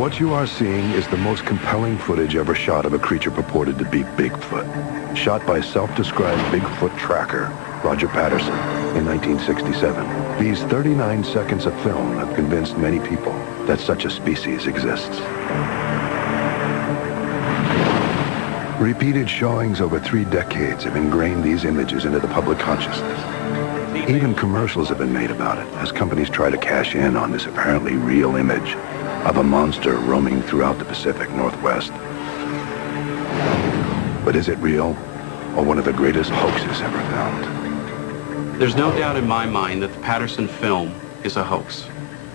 What you are seeing is the most compelling footage ever shot of a creature purported to be Bigfoot. Shot by self-described Bigfoot tracker, Roger Patterson, in 1967. These 39 seconds of film have convinced many people that such a species exists. Repeated showings over 3 decades have ingrained these images into the public consciousness. Even commercials have been made about it as companies try to cash in on this apparently real image of a monster roaming throughout the Pacific Northwest. But is it real, or one of the greatest hoaxes ever found? There's no doubt in my mind that the Patterson film is a hoax.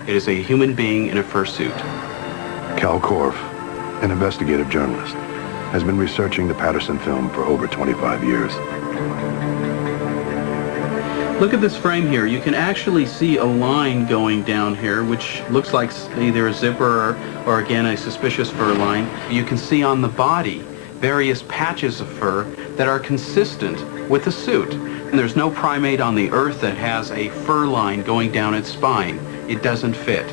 It is a human being in a fursuit. Cal Korff, an investigative journalist, has been researching the Patterson film for over 25 years. Look at this frame here. You can actually see a line going down here, which looks like either a zipper or again, a suspicious fur line. You can see on the body various patches of fur that are consistent with the suit. And there's no primate on the earth that has a fur line going down its spine. It doesn't fit.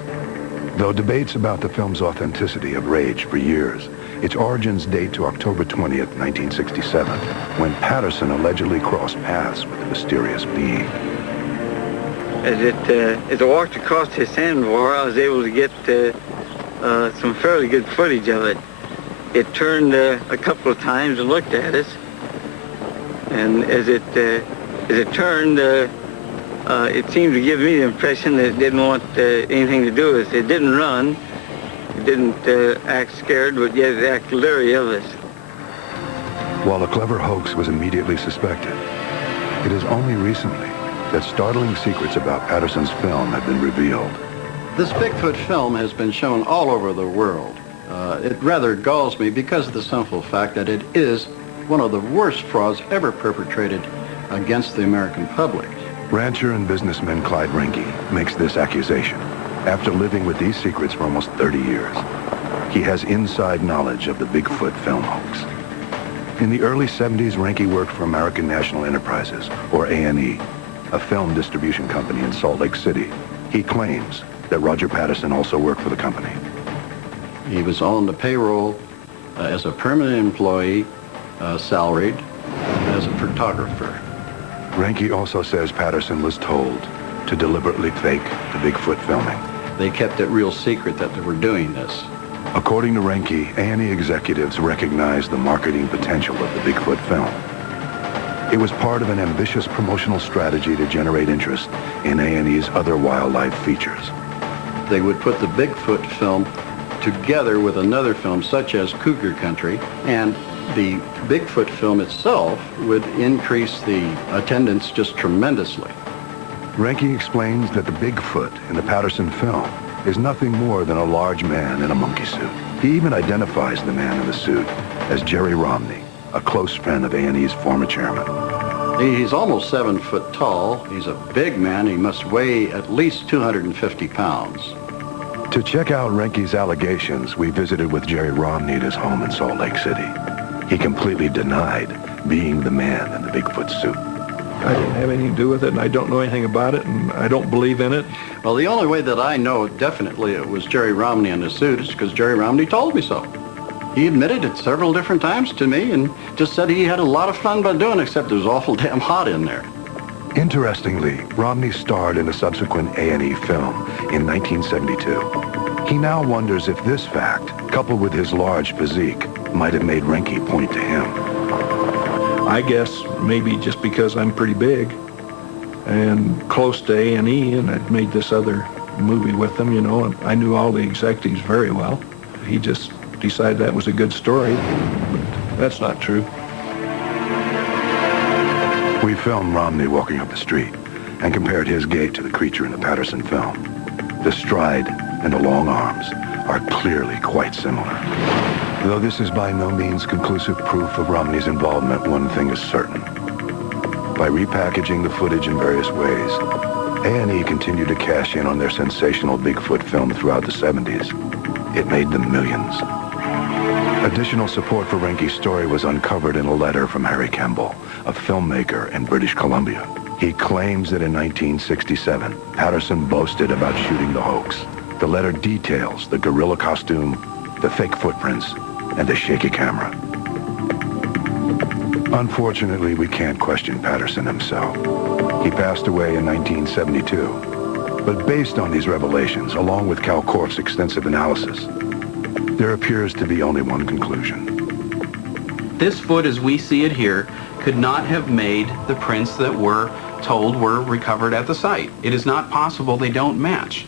Though debates about the film's authenticity have raged for years, its origins date to October 20th, 1967, when Patterson allegedly crossed paths with a mysterious being. As I walked across the sandbar, I was able to get some fairly good footage of it. It turned a couple of times and looked at us, and as it turned, it seemed to give me the impression that it didn't want anything to do with us. It didn't run. It didn't act scared, but yet it acted leery of us. While a clever hoax was immediately suspected, it is only recently that startling secrets about Patterson's film have been revealed. This Bigfoot film has been shown all over the world. It rather galls me because of the simple fact that it is one of the worst frauds ever perpetrated against the American public. Rancher and businessman Clyde Renke makes this accusation. After living with these secrets for almost 30 years, he has inside knowledge of the Bigfoot film hoax. In the early 70s, Renke worked for American National Enterprises, or A&E, a film distribution company in Salt Lake City. He claims that Roger Patterson also worked for the company. He was on the payroll as a permanent employee, salaried, as a photographer. Renke also says Patterson was told to deliberately fake the Bigfoot filming. They kept it real secret that they were doing this. According to Renke, A&E executives recognized the marketing potential of the Bigfoot film. It was part of an ambitious promotional strategy to generate interest in A&E's other wildlife features. They would put the Bigfoot film together with another film such as Cougar Country, and the Bigfoot film itself would increase the attendance just tremendously. Renke explains that the Bigfoot in the Patterson film is nothing more than a large man in a monkey suit. He even identifies the man in the suit as Jerry Romney, a close friend of A&E's former chairman. He's almost 7 foot tall. He's a big man. He must weigh at least 250 pounds. To check out Renke's allegations, we visited with Jerry Romney at his home in Salt Lake City. He completely denied being the man in the Bigfoot suit. I didn't have anything to do with it, and I don't know anything about it, and I don't believe in it. Well, the only way that I know definitely it was Jerry Romney in the suit is because Jerry Romney told me so. He admitted it several different times to me and just said he had a lot of fun by doing it, except it was awful damn hot in there. Interestingly, Romney starred in a subsequent A&E film in 1972. He now wonders if this fact, coupled with his large physique, might have made Renke point to him. I guess maybe just because I'm pretty big and close to A&E, and I'd made this other movie with them, you know, and I knew all the executives very well. He just decided that was a good story, but that's not true. We filmed Romney walking up the street and compared his gait to the creature in the Patterson film. The stride and the long arms are clearly quite similar. Though this is by no means conclusive proof of Romney's involvement, one thing is certain. By repackaging the footage in various ways, A&E continued to cash in on their sensational Bigfoot film throughout the 70s. It made them millions. Additional support for Renke's story was uncovered in a letter from Harry Kemble, a filmmaker in British Columbia. He claims that in 1967, Patterson boasted about shooting the hoax, The letter details the gorilla costume, the fake footprints, and the shaky camera. Unfortunately, we can't question Patterson himself. He passed away in 1972. But based on these revelations, along with Calcorp's extensive analysis, there appears to be only one conclusion. This foot, as we see it here, could not have made the prints that we're told were recovered at the site. It is not possible they don't match.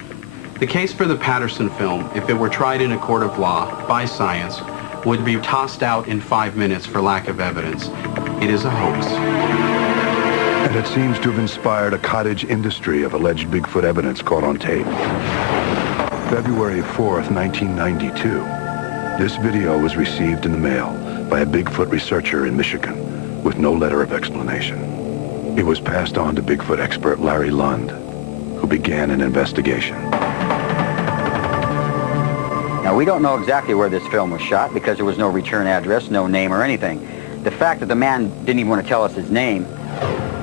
The case for the Patterson film, if it were tried in a court of law by science, would be tossed out in 5 minutes for lack of evidence. It is a hoax. And it seems to have inspired a cottage industry of alleged Bigfoot evidence caught on tape. February 4th, 1992. This video was received in the mail by a Bigfoot researcher in Michigan with no letter of explanation. It was passed on to Bigfoot expert Larry Lund, who began an investigation. Now, we don't know exactly where this film was shot because there was no return address, no name or anything. The fact that the man didn't even want to tell us his name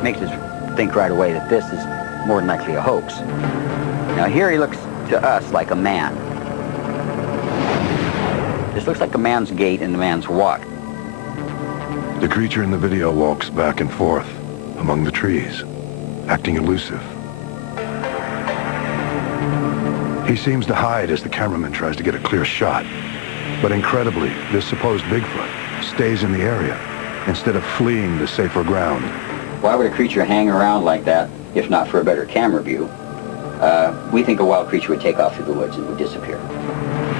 makes us think right away that this is more than likely a hoax. Now, here he looks to us like a man. This looks like a man's gait and a man's walk. The creature in the video walks back and forth among the trees, acting elusive. He seems to hide as the cameraman tries to get a clear shot. But incredibly, this supposed Bigfoot stays in the area instead of fleeing to safer ground. Why would a creature hang around like that if not for a better camera view? We think a wild creature would take off through the woods and would disappear.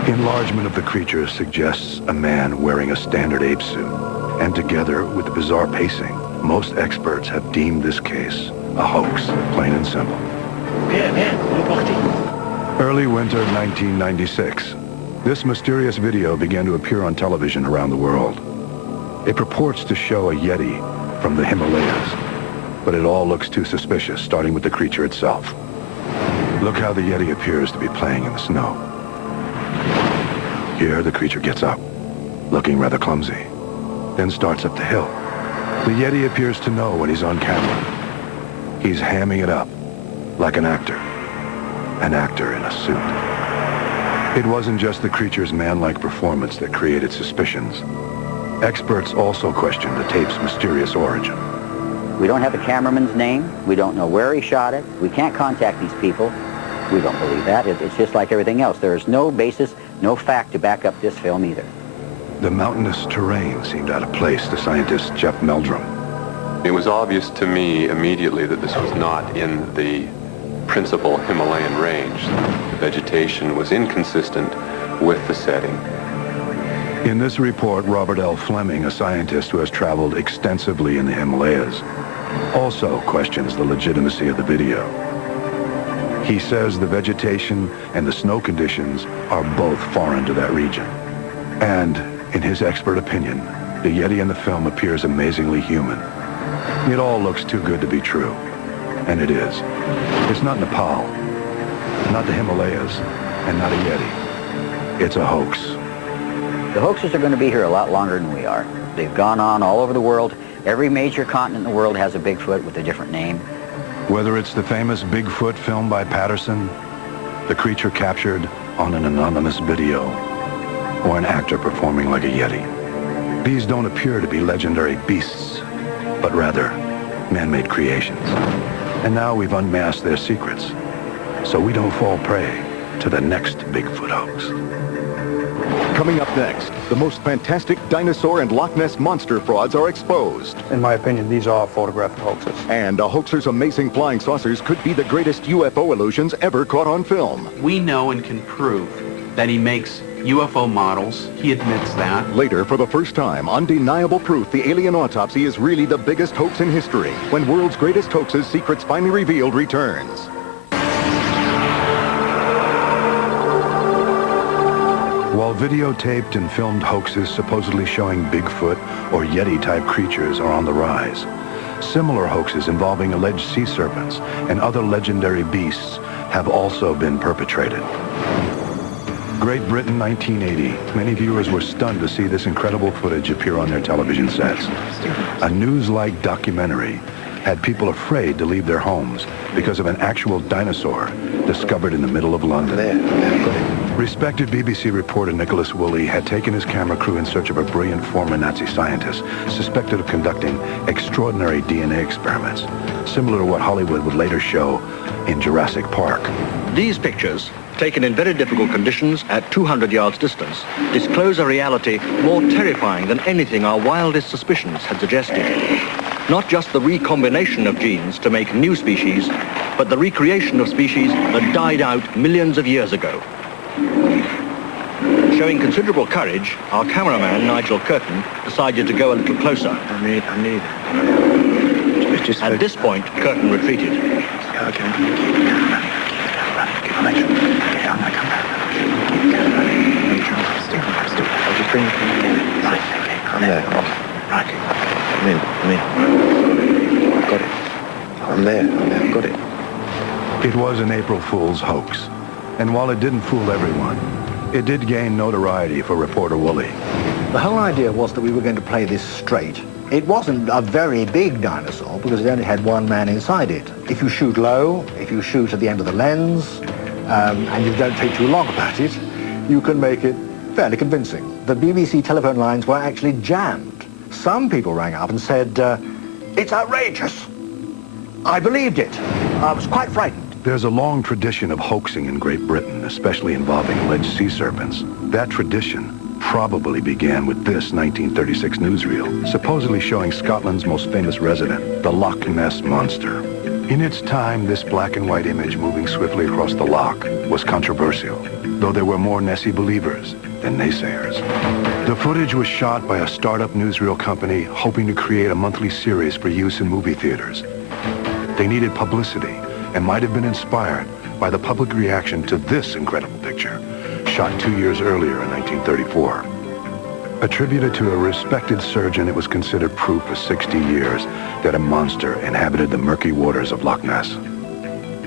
Enlargement of the creature suggests a man wearing a standard ape suit. And together with the bizarre pacing, most experts have deemed this case a hoax, plain and simple. Early winter 1996. This mysterious video began to appear on television around the world. It purports to show a Yeti from the Himalayas, but it all looks too suspicious, starting with the creature itself. Look how the Yeti appears to be playing in the snow. Here, the creature gets up, looking rather clumsy, then starts up the hill. The Yeti appears to know when he's on camera. He's hamming it up, like an actor in a suit. It wasn't just the creature's man-like performance that created suspicions. Experts also questioned the tape's mysterious origin. We don't have the cameraman's name. We don't know where he shot it. We can't contact these people. We don't believe that. It's just like everything else. There is no basis, no fact to back up this film either. The mountainous terrain seemed out of place to scientist Jeff Meldrum. It was obvious to me immediately that this was not in the principal Himalayan range. The vegetation was inconsistent with the setting. In this report, Robert L. Fleming, a scientist who has traveled extensively in the Himalayas, also questions the legitimacy of the video. He says the vegetation and the snow conditions are both foreign to that region. And, in his expert opinion, the Yeti in the film appears amazingly human. It all looks too good to be true. And it is. It's not Nepal, not the Himalayas, and not a Yeti. It's a hoax. The hoaxes are going to be here a lot longer than we are. They've gone on all over the world. Every major continent in the world has a Bigfoot with a different name. Whether it's the famous Bigfoot film by Patterson, the creature captured on an anonymous video, or an actor performing like a Yeti, these don't appear to be legendary beasts, but rather man-made creations. And now we've unmasked their secrets, so we don't fall prey to the next Bigfoot hoax. Coming up next, the most fantastic dinosaur and Loch Ness monster frauds are exposed. In my opinion, these are photographic hoaxes. And a hoaxer's amazing flying saucers could be the greatest UFO illusions ever caught on film. We know and can prove that he makes UFO models. He admits that. Later, for the first time, undeniable proof the alien autopsy is really the biggest hoax in history. When World's Greatest Hoaxes, Secrets Finally Revealed returns. While videotaped and filmed hoaxes supposedly showing Bigfoot or Yeti-type creatures are on the rise, similar hoaxes involving alleged sea serpents and other legendary beasts have also been perpetrated. Great Britain, 1980. Many viewers were stunned to see this incredible footage appear on their television sets. A news-like documentary had people afraid to leave their homes because of an actual dinosaur discovered in the middle of London. Respected BBC reporter Nicholas Woolley had taken his camera crew in search of a brilliant former Nazi scientist suspected of conducting extraordinary DNA experiments, similar to what Hollywood would later show in Jurassic Park. These pictures, taken in very difficult conditions at 200 yards distance, disclose a reality more terrifying than anything our wildest suspicions had suggested. Not just the recombination of genes to make new species, but the recreation of species that died out millions of years ago. Showing considerable courage, our cameraman, Nigel Curtin, decided to go a little closer. I need. At this point, Curtin retreated. Yeah, okay. I'll just bring the camera. Right, okay, I'm there. Right, I'm in. I've got it. I'm there, I've got it. It was an April Fool's hoax, and while it didn't fool everyone, it did gain notoriety for reporter Woolley. The whole idea was that we were going to play this straight. It wasn't a very big dinosaur because it only had one man inside it. If you shoot low, if you shoot at the end of the lens, and you don't take too long about it, you can make it fairly convincing. The BBC telephone lines were actually jammed. Some people rang up and said, it's outrageous. I believed it. I was quite frightened. There's a long tradition of hoaxing in Great Britain, especially involving alleged sea serpents. That tradition probably began with this 1936 newsreel, supposedly showing Scotland's most famous resident, the Loch Ness Monster. In its time, this black and white image moving swiftly across the loch was controversial, though there were more Nessie believers than naysayers. The footage was shot by a startup newsreel company hoping to create a monthly series for use in movie theaters. They needed publicity and might have been inspired by the public reaction to this incredible picture, shot 2 years earlier in 1934. Attributed to a respected surgeon, it was considered proof for 60 years that a monster inhabited the murky waters of Loch Ness.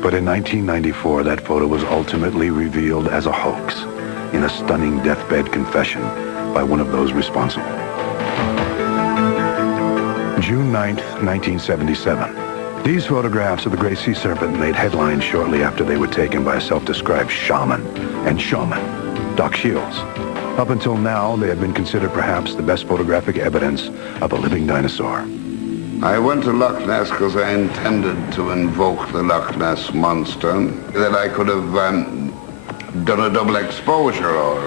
But in 1994, that photo was ultimately revealed as a hoax in a stunning deathbed confession by one of those responsible. June 9th, 1977. These photographs of the gray sea serpent made headlines shortly after they were taken by a self-described shaman and showman, Doc Shields. Up until now, they have been considered perhaps the best photographic evidence of a living dinosaur. I went to Loch Ness because I intended to invoke the Loch Ness Monster, that I could have done a double exposure or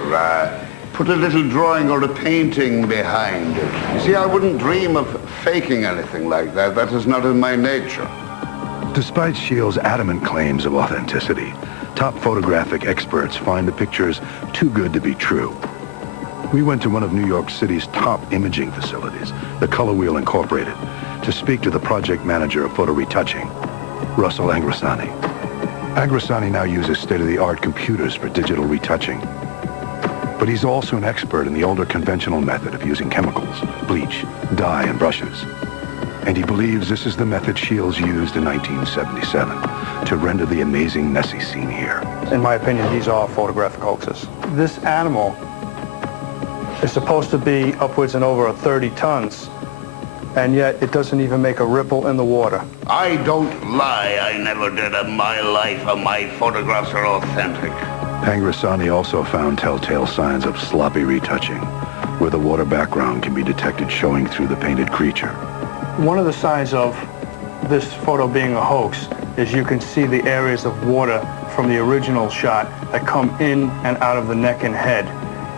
put a little drawing or a painting behind it. You see, I wouldn't dream of faking anything like that. That is not in my nature. Despite Shields' adamant claims of authenticity, top photographic experts find the pictures too good to be true. We went to one of New York City's top imaging facilities, the Color Wheel Incorporated, to speak to the project manager of photo retouching, Russell Angrasani. Angrasani now uses state-of-the-art computers for digital retouching. But he's also an expert in the older conventional method of using chemicals, bleach, dye, and brushes. And he believes this is the method Shields used in 1977 to render the amazing Nessie scene here. In my opinion, these are photographic hoaxes. This animal is supposed to be upwards and over 30 tons, and yet it doesn't even make a ripple in the water. I don't lie. I never did in my life, and my photographs are authentic. Angrasani also found telltale signs of sloppy retouching, where the water background can be detected showing through the painted creature. One of the signs of this photo being a hoax is you can see the areas of water from the original shot that come in and out of the neck and head.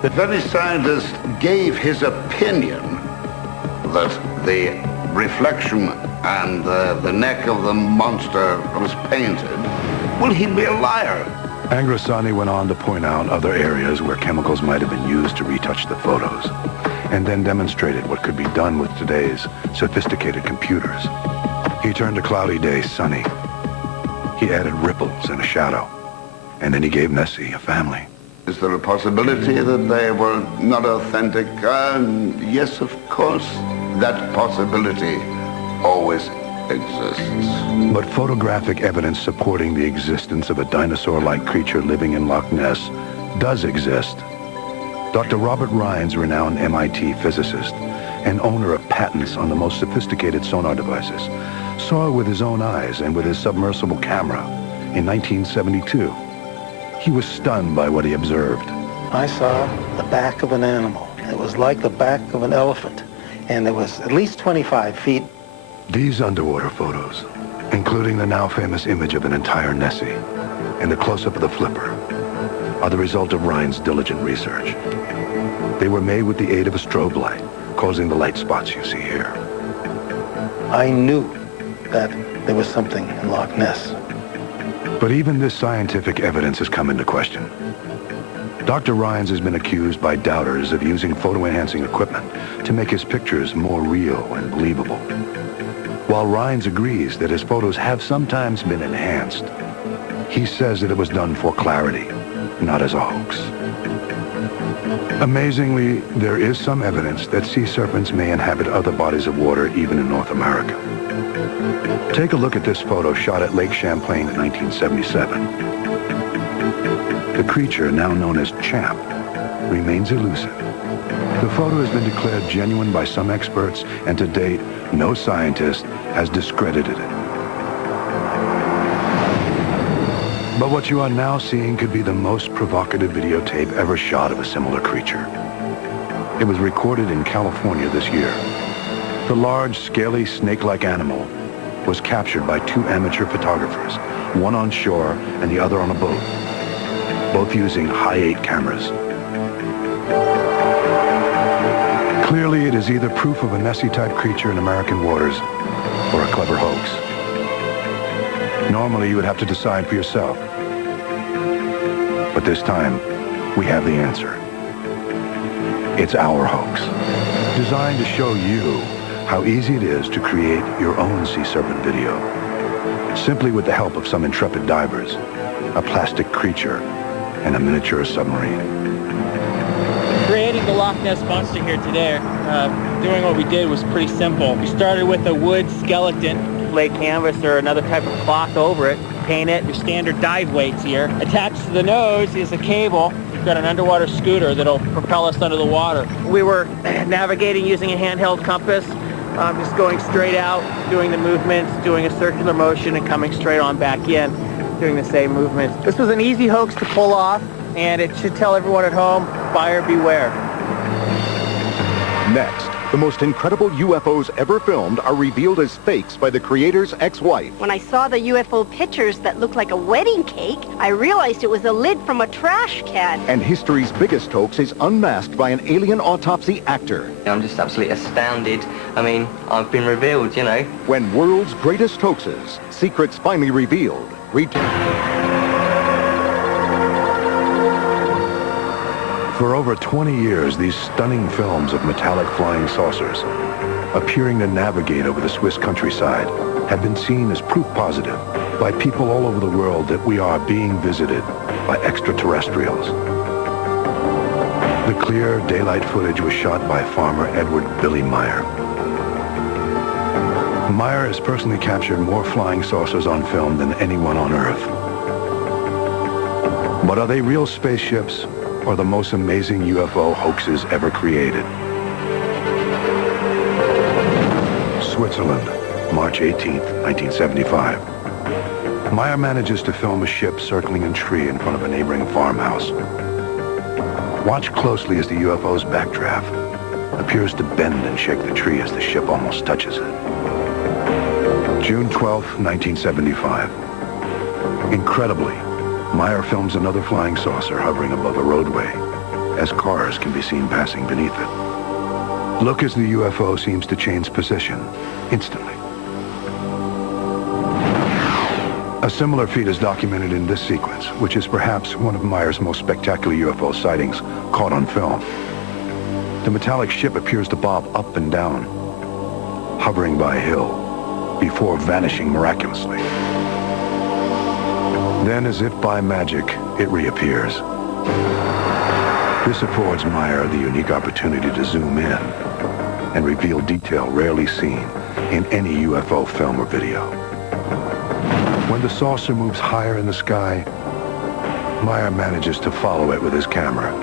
The very scientist gave his opinion that the reflection and the neck of the monster was painted. Will he be a liar? Angrasani went on to point out other areas where chemicals might have been used to retouch the photos, and then demonstrated what could be done with today's sophisticated computers. He turned a cloudy day sunny. He added ripples and a shadow, and then he gave Nessie a family. Is there a possibility that they were not authentic? Yes, of course. That possibility always exists. But photographic evidence supporting the existence of a dinosaur-like creature living in Loch Ness does exist. Dr. Robert Rines, renowned MIT physicist and owner of patents on the most sophisticated sonar devices, saw it with his own eyes and with his submersible camera in 1972. He was stunned by what he observed. I saw the back of an animal. It was like the back of an elephant, and it was at least 25 feet. These underwater photos, including the now famous image of an entire Nessie and the close-up of the flipper, are the result of Ryan's diligent research. They were made with the aid of a strobe light, causing the light spots you see here. I knew that there was something in Loch Ness. But even this scientific evidence has come into question. Dr. Rhines has been accused by doubters of using photo-enhancing equipment to make his pictures more real and believable. While Rhines agrees that his photos have sometimes been enhanced, he says that it was done for clarity, not as a hoax. Amazingly, there is some evidence that sea serpents may inhabit other bodies of water even in North America. Take a look at this photo shot at Lake Champlain in 1977. The creature, now known as Champ, remains elusive. The photo has been declared genuine by some experts, and to date, no scientist has discredited it. But what you are now seeing could be the most provocative videotape ever shot of a similar creature. It was recorded in California this year. The large, scaly, snake-like animal was captured by two amateur photographers, one on shore and the other on a boat, both using high-8 cameras. Clearly, it is either proof of a Nessie-type creature in American waters or a clever hoax. Normally, you would have to decide for yourself. But this time, we have the answer. It's our hoax, designed to show you how easy it is to create your own sea serpent video, simply with the help of some intrepid divers, a plastic creature, and a miniature submarine. Creating the Loch Ness Monster here today, doing what we did was pretty simple. We started with a wood skeleton, lay canvas or another type of cloth over it, paint it, your standard dive weights here. Attached to the nose is a cable. We've got an underwater scooter that'll propel us under the water. We were navigating using a handheld compass, just going straight out, doing the movements, doing a circular motion and coming straight on back in, doing the same movements. This was an easy hoax to pull off, and it should tell everyone at home, buyer beware. Next, the most incredible UFOs ever filmed are revealed as fakes by the creator's ex-wife. When I saw the UFO pictures that looked like a wedding cake, I realized it was a lid from a trash can. And history's biggest hoax is unmasked by an alien autopsy actor. I'm just absolutely astounded. I mean, I've been revealed, you know. When world's greatest hoaxes, secrets finally revealed. For over 20 years, these stunning films of metallic flying saucers, appearing to navigate over the Swiss countryside, have been seen as proof positive by people all over the world that we are being visited by extraterrestrials. The clear daylight footage was shot by farmer Edward Billy Meyer. Meyer has personally captured more flying saucers on film than anyone on Earth. But are they real spaceships or the most amazing UFO hoaxes ever created? Switzerland, March 18th, 1975. Meyer manages to film a ship circling a tree in front of a neighboring farmhouse. Watch closely as the UFO's backdraft appears to bend and shake the tree as the ship almost touches it. June 12th, 1975. Incredibly, Meyer films another flying saucer hovering above a roadway, as cars can be seen passing beneath it. Look as the UFO seems to change position instantly. A similar feat is documented in this sequence, which is perhaps one of Meyer's most spectacular UFO sightings caught on film. The metallic ship appears to bob up and down, hovering by a hill, before vanishing miraculously. Then, as if by magic, it reappears. This affords Meyer the unique opportunity to zoom in and reveal detail rarely seen in any UFO film or video. When the saucer moves higher in the sky, Meyer manages to follow it with his camera.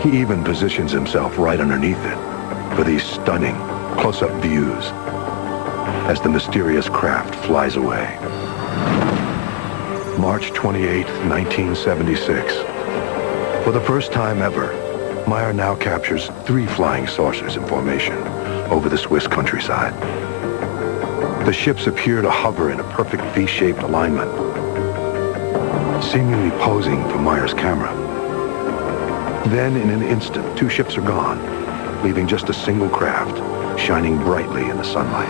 He even positions himself right underneath it for these stunning close-up views. as the mysterious craft flies away. March 28, 1976. For the first time ever, Meyer now captures 3 flying saucers in formation over the Swiss countryside. The ships appear to hover in a perfect V-shaped alignment, seemingly posing for Meyer's camera. Then, in an instant, 2 ships are gone, leaving just a single craft, shining brightly in the sunlight.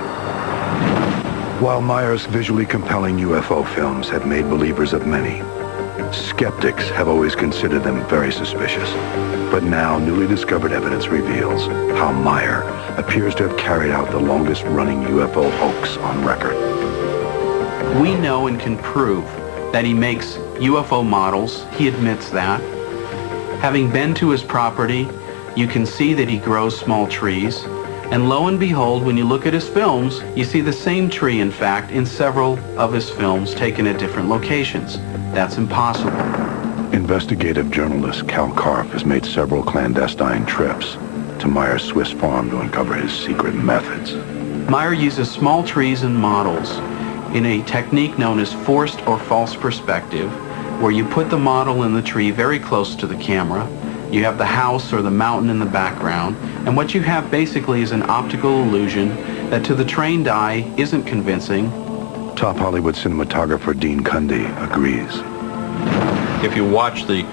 While Meyer's visually compelling UFO films have made believers of many, skeptics have always considered them very suspicious. But now, newly discovered evidence reveals how Meyer appears to have carried out the longest-running UFO hoax on record. We know and can prove that he makes UFO models. He admits that. Having been to his property, you can see that he grows small trees. And lo and behold, when you look at his films, you see the same tree, in fact, in several of his films taken at different locations. That's impossible. Investigative journalist Cal Karpf has made several clandestine trips to Meyer's Swiss farm to uncover his secret methods. Meyer uses small trees and models in a technique known as forced or false perspective, where you put the model in the tree very close to the camera. You have the house or the mountain in the background, and what you have basically is an optical illusion that to the trained eye isn't convincing. Top Hollywood cinematographer Dean Cundy agrees. If you watch the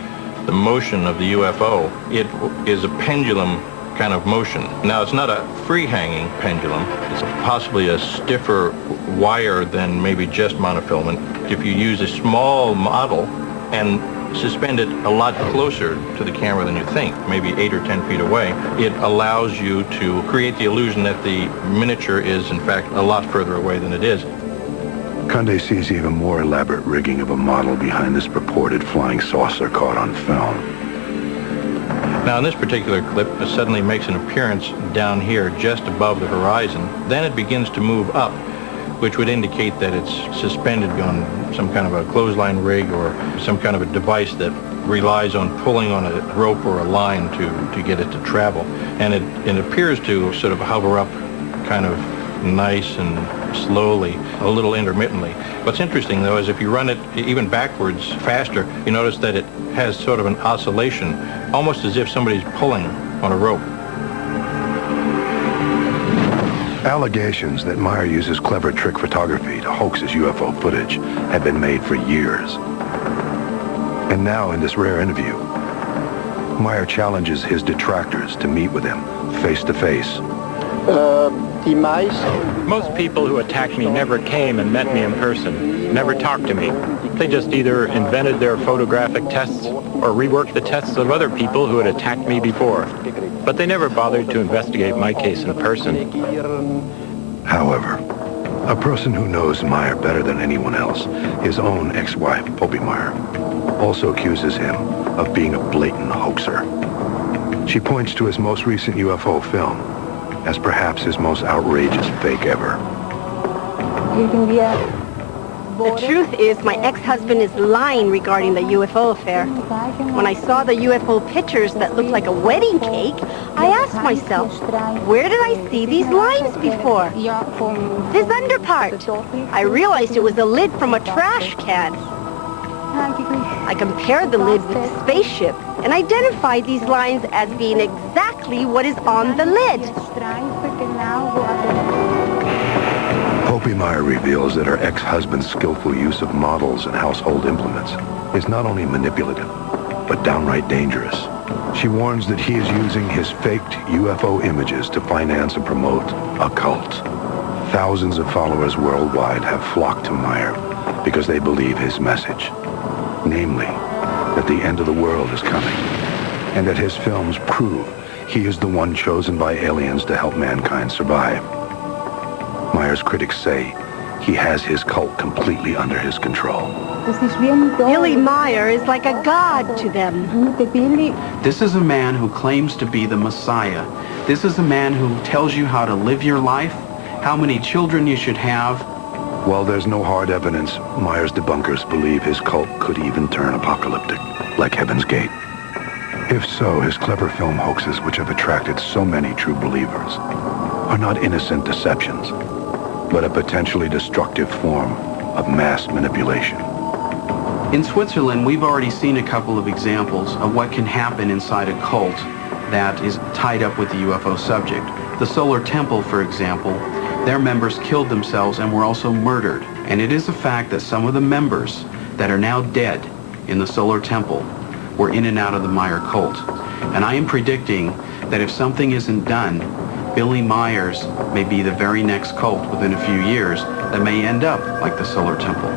motion of the UFO, it is a pendulum kind of motion. Now, it's not a free-hanging pendulum. It's possibly a stiffer wire than maybe just monofilament. If you use a small model and suspend it a lot closer to the camera than you think, maybe 8 or 10 feet away, it allows you to create the illusion that the miniature is, in fact, a lot further away than it is. Conde sees even more elaborate rigging of a model behind this purported flying saucer caught on film. Now, in this particular clip, it suddenly makes an appearance down here just above the horizon. Then it begins to move up, which would indicate that it's suspended on some kind of a clothesline rig or some kind of a device that relies on pulling on a rope or a line to get it to travel. And it appears to sort of hover up kind of nice and slowly, a little intermittently. What's interesting, though, is if you run it even backwards faster, you notice that it has sort of an oscillation, almost as if somebody's pulling on a rope. Allegations that Meyer uses clever trick photography to hoax his UFO footage have been made for years. And now, in this rare interview, Meyer challenges his detractors to meet with him face to face. Most people who attacked me never came and met me in person, never talked to me. They just either invented their photographic tests or reworked the tests of other people who had attacked me before. But they never bothered to investigate my case in person. However, a person who knows Meyer better than anyone else, his own ex-wife, Hopi Meyer, also accuses him of being a blatant hoaxer. She points to his most recent UFO film as perhaps his most outrageous fake ever. The truth is, my ex-husband is lying regarding the UFO affair. When I saw the UFO pictures that looked like a wedding cake, I asked myself, where did I see these lines before? This underpart. I realized it was a lid from a trash can. I compared the lid with the spaceship and identified these lines as being exactly what is on the lid. Hopi Meyer reveals that her ex-husband's skillful use of models and household implements is not only manipulative, but downright dangerous. She warns that he is using his faked UFO images to finance and promote a cult. Thousands of followers worldwide have flocked to Meyer because they believe his message. Namely, that the end of the world is coming, and that his films prove he is the one chosen by aliens to help mankind survive. Meyer's critics say he has his cult completely under his control. Billy Meyer is like a god to them. This is a man who claims to be the Messiah. This is a man who tells you how to live your life, how many children you should have. While there's no hard evidence, Meyer's debunkers believe his cult could even turn apocalyptic, like Heaven's Gate. If so, his clever film hoaxes, which have attracted so many true believers, are not innocent deceptions, but a potentially destructive form of mass manipulation. In Switzerland, we've already seen a couple of examples of what can happen inside a cult that is tied up with the UFO subject. The Solar Temple, for example, their members killed themselves and were also murdered. And it is a fact that some of the members that are now dead in the Solar Temple were in and out of the Meyer cult. And I am predicting that if something isn't done, Billy Myers may be the very next cult within a few years that may end up like the Solar Temple.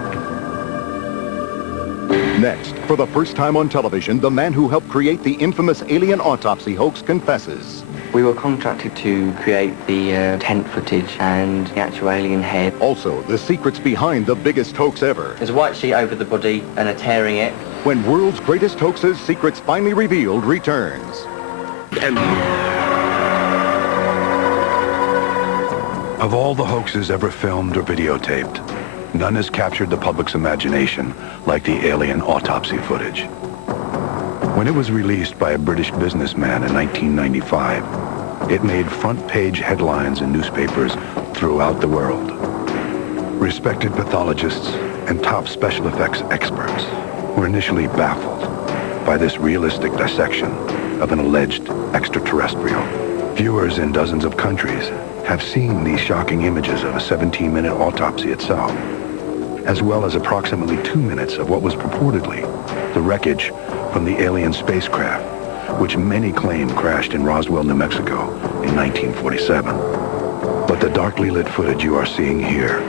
Next, for the first time on television, the man who helped create the infamous alien autopsy hoax confesses. We were contracted to create the tent footage and the actual alien head. Also, the secrets behind the biggest hoax ever. There's a white sheet over the body and they're tearing it. When World's Greatest Hoaxes, Secrets Finally Revealed returns. Of all the hoaxes ever filmed or videotaped, none has captured the public's imagination like the alien autopsy footage. When it was released by a British businessman in 1995, it made front-page headlines in newspapers throughout the world. Respected pathologists and top special effects experts were initially baffled by this realistic dissection of an alleged extraterrestrial. Viewers in dozens of countries have seen these shocking images of a 17-minute autopsy itself, as well as approximately 2 minutes of what was purportedly the wreckage from the alien spacecraft, which many claim crashed in Roswell, New Mexico in 1947. But the darkly lit footage you are seeing here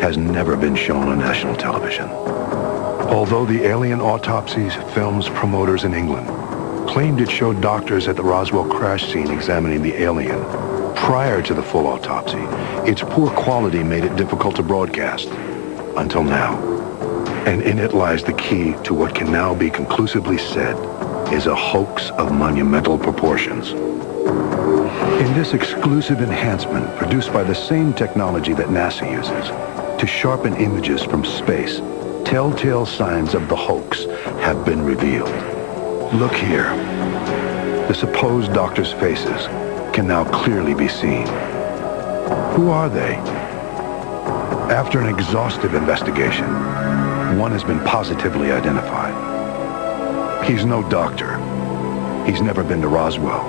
has never been shown on national television. Although the alien autopsies film's promoters in England claimed it showed doctors at the Roswell crash scene examining the alien prior to the full autopsy, its poor quality made it difficult to broadcast. Until now. And in it lies the key to what can now be conclusively said is a hoax of monumental proportions. In this exclusive enhancement produced by the same technology that NASA uses to sharpen images from space, telltale signs of the hoax have been revealed. Look here. The supposed doctors' faces can now clearly be seen. Who are they? After an exhaustive investigation, one has been positively identified. He's no doctor. He's never been to Roswell.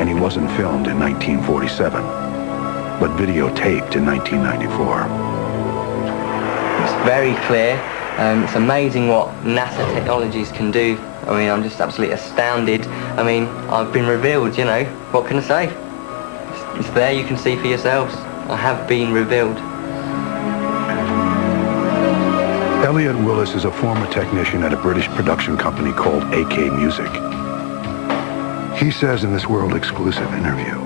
And he wasn't filmed in 1947, but videotaped in 1994. It's very clear. It's amazing what NASA technologies can do. I mean, I'm just absolutely astounded. I mean, I've been revealed, you know. What can I say? It's there, you can see for yourselves. I have been revealed. Elliot Willis is a former technician at a British production company called AK Music. He says in this world exclusive interview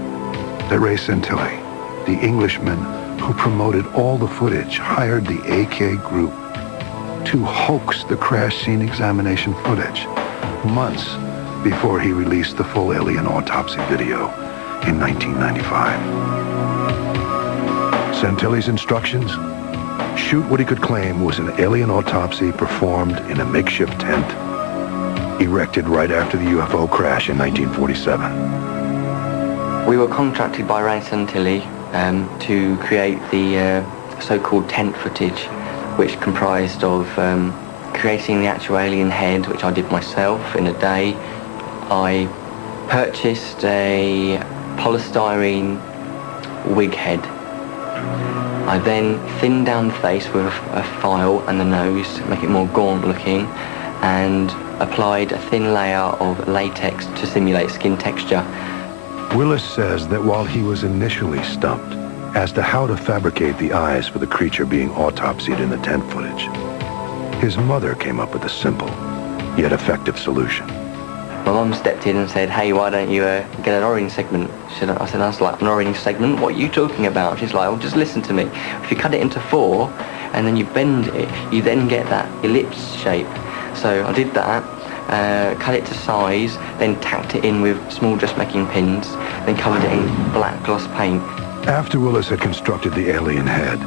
that Ray Santilli, the Englishman who promoted all the footage, hired the AK group to hoax the crash scene examination footage months before he released the full alien autopsy video in 1995. Santilli's instructions? Shoot what he could claim was an alien autopsy performed in a makeshift tent erected right after the UFO crash in 1947. We were contracted by Ray Santilli to create the so-called tent footage, which comprised of creating the actual alien head, which I did myself in a day. I purchased a polystyrene wig head. I then thinned down the face with a file and the nose to make it more gaunt looking, and applied a thin layer of latex to simulate skin texture. Willis says that while he was initially stumped as to how to fabricate the eyes for the creature being autopsied in the tent footage, his mother came up with a simple, yet effective solution. My mum stepped in and said, "Hey, why don't you get an orange segment?" I said, "That's like an orange segment? What are you talking about?" She's like, "Oh, just listen to me. If you cut it into 4 and then you bend it, you then get that ellipse shape." So I did that, cut it to size, then tacked it in with small dressmaking pins, then covered it in black gloss paint. After Willis had constructed the alien head,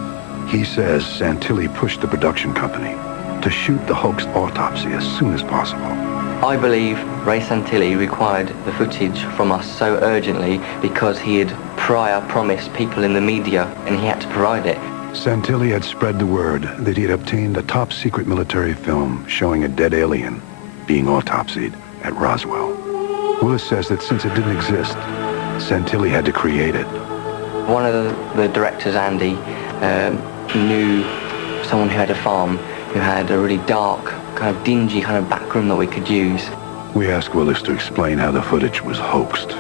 he says Santilli pushed the production company to shoot the hoax autopsy as soon as possible. I believe Ray Santilli required the footage from us so urgently because he had prior promised people in the media and he had to provide it. Santilli had spread the word that he had obtained a top-secret military film showing a dead alien being autopsied at Roswell. Willis says that since it didn't exist, Santilli had to create it. One of the directors, Andy, knew someone who had a farm who had a really dark, kind of dingy kind of back room that we could use. We asked Willis to explain how the footage was hoaxed.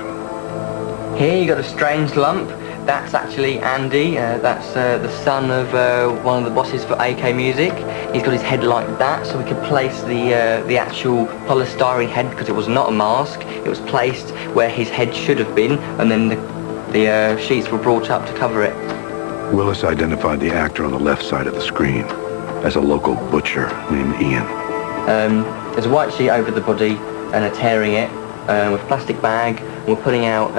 Here you got a strange lump. That's actually Andy. That's the son of one of the bosses for AK Music. He's got his head like that, so we could place the actual polystyrene head, because it was not a mask. It was placed where his head should have been, and then the sheets were brought up to cover it. Willis identified the actor on the left side of the screen as a local butcher named Ian. There's a white sheet over the body, and they're tearing it with a plastic bag. We're putting out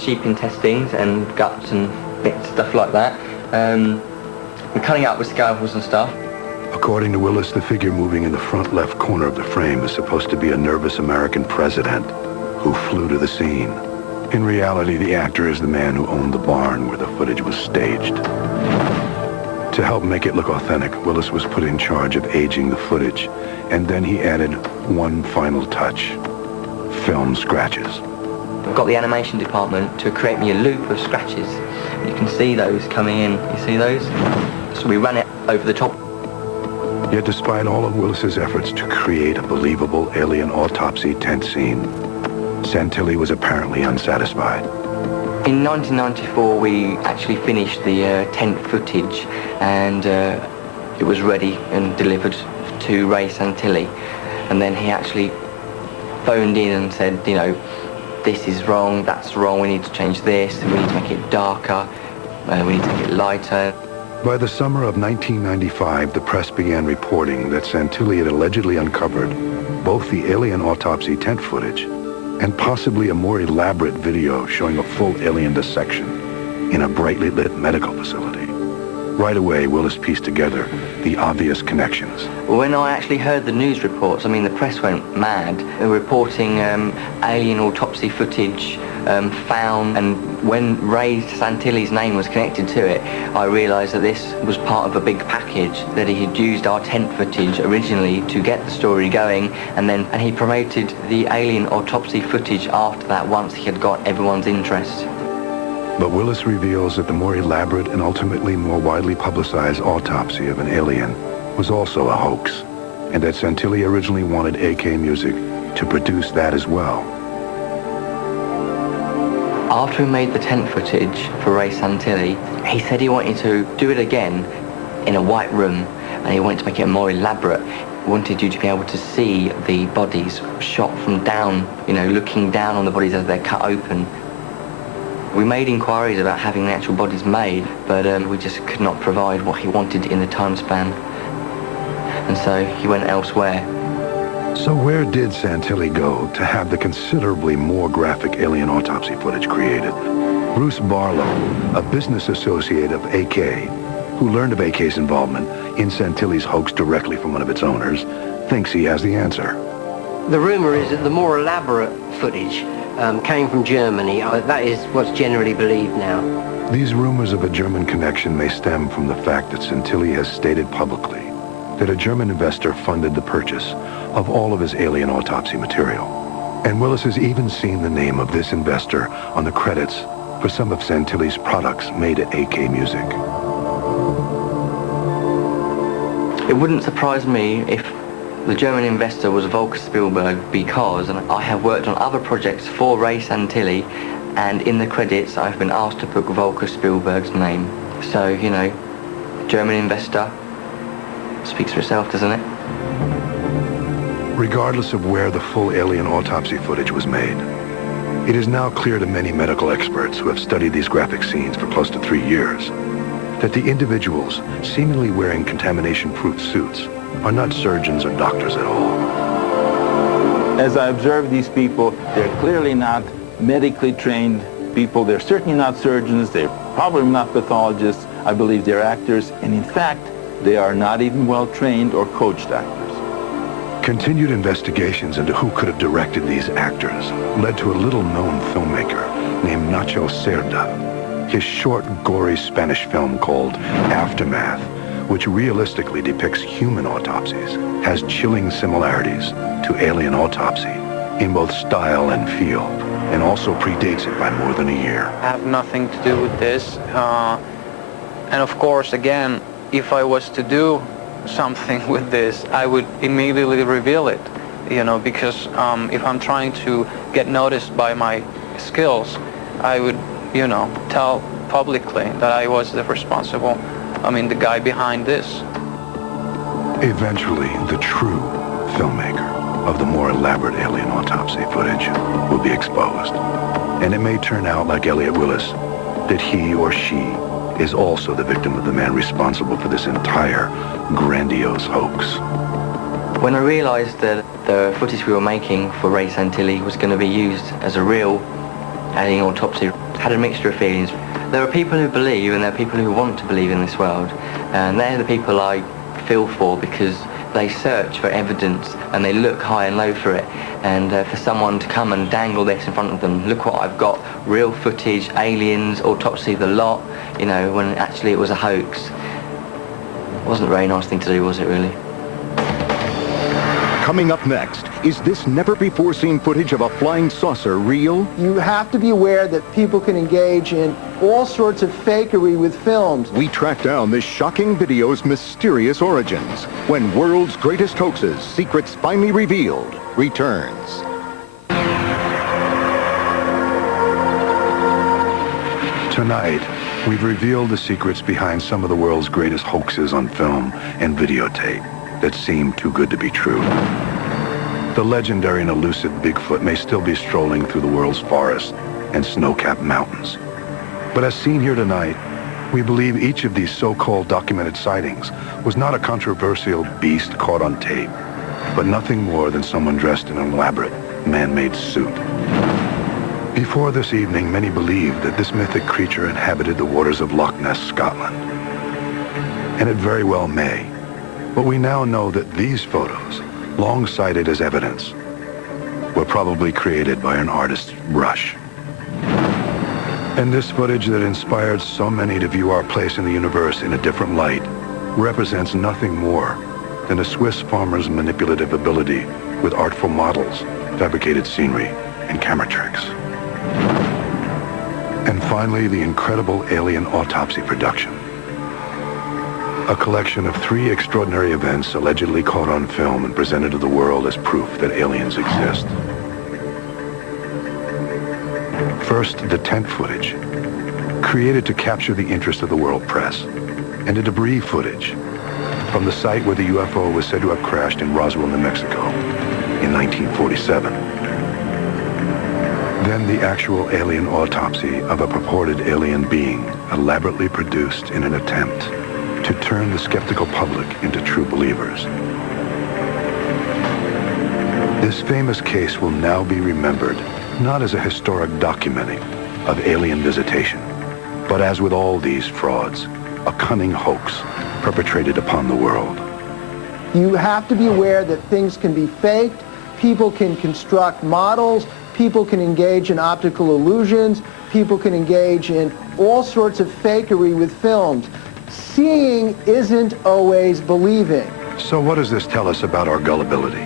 sheep intestines and guts and bits, stuff like that. We're cutting it up with scalpels and stuff. According to Willis, the figure moving in the front left corner of the frame is supposed to be a nervous American president who flew to the scene. In reality, the actor is the man who owned the barn where the footage was staged. To help make it look authentic, Willis was put in charge of aging the footage, and then he added one final touch: film scratches. I've got the animation department to create me a loop of scratches. You can see those coming in. You see those? So we ran it over the top. Yet despite all of Willis's efforts to create a believable alien autopsy tent scene, Santilli was apparently unsatisfied. In 1994, we actually finished the tent footage, and it was ready and delivered to Ray Santilli. And then he actually phoned in and said, you know, this is wrong, that's wrong, we need to change this, we need to make it darker, we need to make it lighter. By the summer of 1995, the press began reporting that Santilli had allegedly uncovered both the alien autopsy tent footage and possibly a more elaborate video showing a full alien dissection in a brightly lit medical facility. Right away, Willis pieced together the obvious connections. When I actually heard the news reports, I mean, the press went mad. They were reporting alien autopsy footage found, and when Ray Santilli's name was connected to it, I realised that this was part of a big package, that he had used our tent footage originally to get the story going, and he promoted the alien autopsy footage after that once he had got everyone's interest. But Willis reveals that the more elaborate and ultimately more widely publicized autopsy of an alien was also a hoax, and that Santilli originally wanted AK Music to produce that as well. After we made the tent footage for Ray Santilli, he said he wanted to do it again in a white room, and he wanted to make it more elaborate. He wanted you to be able to see the bodies shot from down, you know, looking down on the bodies as they're cut open. We made inquiries about having the actual bodies made, but we just could not provide what he wanted in the time span. And so he went elsewhere. So where did Santilli go to have the considerably more graphic alien autopsy footage created? Bruce Barlow, a business associate of AK, who learned of AK's involvement in Santilli's hoax directly from one of its owners, thinks he has the answer. The rumor is that the more elaborate footage came from Germany. That is what's generally believed now. These rumors of a German connection may stem from the fact that Santilli has stated publicly that a German investor funded the purchase of all of his alien autopsy material. And Willis has even seen the name of this investor on the credits for some of Santilli's products made at AK Music. It wouldn't surprise me if the German investor was Volker Spielberg, because I have worked on other projects for Ray Santilli, and in the credits I've been asked to put Volker Spielberg's name. So, you know, German investor speaks for itself, doesn't it? Regardless of where the full alien autopsy footage was made, it is now clear to many medical experts who have studied these graphic scenes for close to 3 years that the individuals seemingly wearing contamination-proof suits are not surgeons or doctors at all. As I observe these people, they're clearly not medically trained people. They're certainly not surgeons. They're probably not pathologists. I believe they're actors. And in fact, they are not even well-trained or coached actors. Continued investigations into who could have directed these actors led to a little-known filmmaker named Nacho Cerda. His short, gory Spanish film called Aftermath, which realistically depicts human autopsies, has chilling similarities to Alien Autopsy in both style and feel, and also predates it by more than a year. Have nothing to do with this. And of course, again, if I was to do something with this, I would immediately reveal it, you know, because if I'm trying to get noticed by my skills, I would, you know, tell publicly that I was the the guy behind this. Eventually, the true filmmaker of the more elaborate alien autopsy footage will be exposed. And it may turn out, like Elliot Willis, that he or she is also the victim of the man responsible for this entire grandiose hoax. When I realised that the footage we were making for Ray Santilli was going to be used as a real alien autopsy, I had a mixture of feelings. There are people who believe and there are people who want to believe in this world, and they're the people I feel for because they search for evidence and they look high and low for it, and for someone to come and dangle this in front of them, look what I've got, real footage, aliens, autopsy, the lot, you know, when actually it was a hoax. It wasn't a very nice thing to do, was it really? Coming up next, is this never-before-seen footage of a flying saucer real? You have to be aware that people can engage in all sorts of fakery with films. We track down this shocking video's mysterious origins when World's Greatest Hoaxes, Secrets Finally Revealed, returns. Tonight, we've revealed the secrets behind some of the world's greatest hoaxes on film and videotape that seem too good to be true. The legendary and elusive Bigfoot may still be strolling through the world's forests and snow-capped mountains. But as seen here tonight, we believe each of these so-called documented sightings was not a controversial beast caught on tape, but nothing more than someone dressed in an elaborate, man-made suit. Before this evening, many believed that this mythic creature inhabited the waters of Loch Ness, Scotland. And it very well may. But we now know that these photos, long cited as evidence, were probably created by an artist's brush. And this footage that inspired so many to view our place in the universe in a different light represents nothing more than a Swiss farmer's manipulative ability with artful models, fabricated scenery, and camera tricks. And finally, the incredible Alien Autopsy production. A collection of 3 extraordinary events allegedly caught on film and presented to the world as proof that aliens exist. First, the tent footage, created to capture the interest of the world press, and the debris footage from the site where the UFO was said to have crashed in Roswell, New Mexico in 1947. Then the actual alien autopsy of a purported alien being elaborately produced in an attempt to turn the skeptical public into true believers. This famous case will now be remembered not as a historic documenting of alien visitation, but as with all these frauds, a cunning hoax perpetrated upon the world. You have to be aware that things can be faked, people can construct models, people can engage in optical illusions, people can engage in all sorts of fakery with films. Seeing isn't always believing. So what does this tell us about our gullibility?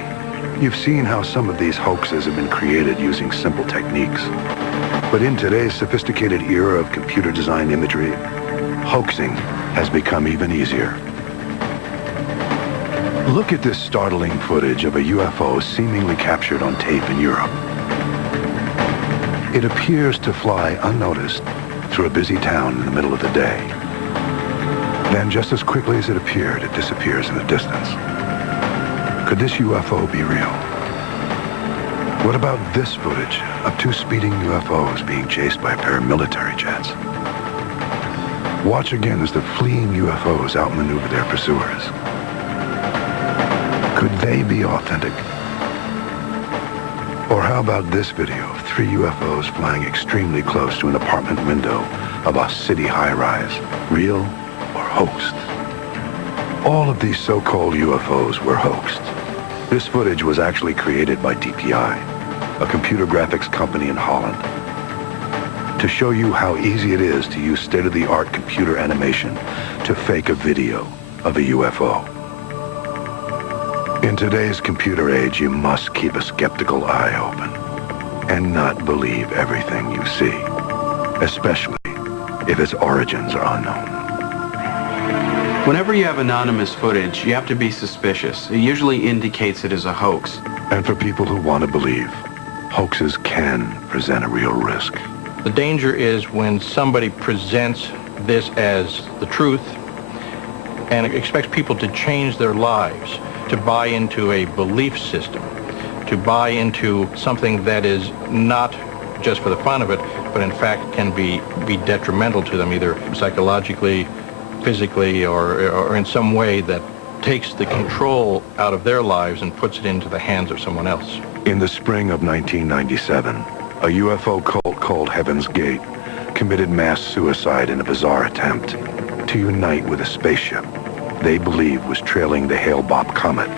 You've seen how some of these hoaxes have been created using simple techniques. But in today's sophisticated era of computer-designed imagery, hoaxing has become even easier. Look at this startling footage of a UFO seemingly captured on tape in Europe. It appears to fly unnoticed through a busy town in the middle of the day. Then, just as quickly as it appeared, it disappears in the distance. Could this UFO be real? What about this footage of 2 speeding UFOs being chased by a pair of military jets? Watch again as the fleeing UFOs outmaneuver their pursuers. Could they be authentic? Or how about this video of 3 UFOs flying extremely close to an apartment window of a city high-rise? Real or hoaxed? All of these so-called UFOs were hoaxed. This footage was actually created by DPI, a computer graphics company in Holland, to show you how easy it is to use state-of-the-art computer animation to fake a video of a UFO. In today's computer age, you must keep a skeptical eye open and not believe everything you see, especially if its origins are unknown. Whenever you have anonymous footage, you have to be suspicious. It usually indicates it is a hoax. And for people who want to believe, hoaxes can present a real risk. The danger is when somebody presents this as the truth and expects people to change their lives, to buy into a belief system, to buy into something that is not just for the fun of it, but in fact can be detrimental to them, either psychologically, physically, or in some way that takes the control out of their lives and puts it into the hands of someone else. In the spring of 1997, a UFO cult called Heaven's Gate committed mass suicide in a bizarre attempt to unite with a spaceship they believe was trailing the Hale-Bopp comet.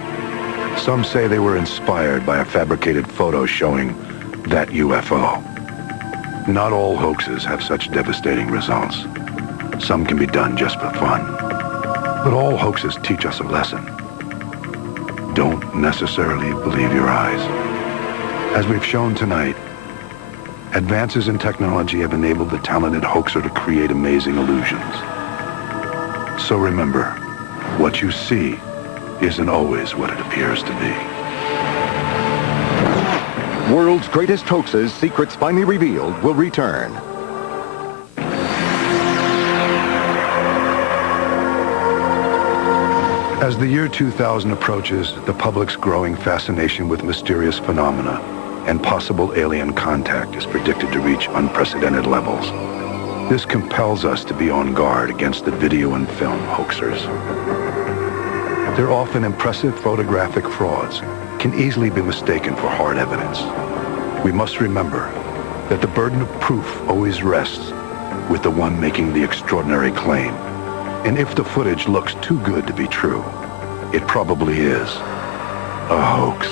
Some say they were inspired by a fabricated photo showing that UFO. Not all hoaxes have such devastating results. Some can be done just for fun. But all hoaxes teach us a lesson. Don't necessarily believe your eyes. As we've shown tonight, advances in technology have enabled the talented hoaxer to create amazing illusions. So remember, what you see isn't always what it appears to be. World's Greatest Hoaxes, Secrets Finally Revealed will return. As the year 2000 approaches, the public's growing fascination with mysterious phenomena and possible alien contact is predicted to reach unprecedented levels. This compels us to be on guard against the video and film hoaxers. Their often impressive photographic frauds can easily be mistaken for hard evidence. We must remember that the burden of proof always rests with the one making the extraordinary claim. And if the footage looks too good to be true, it probably is a hoax.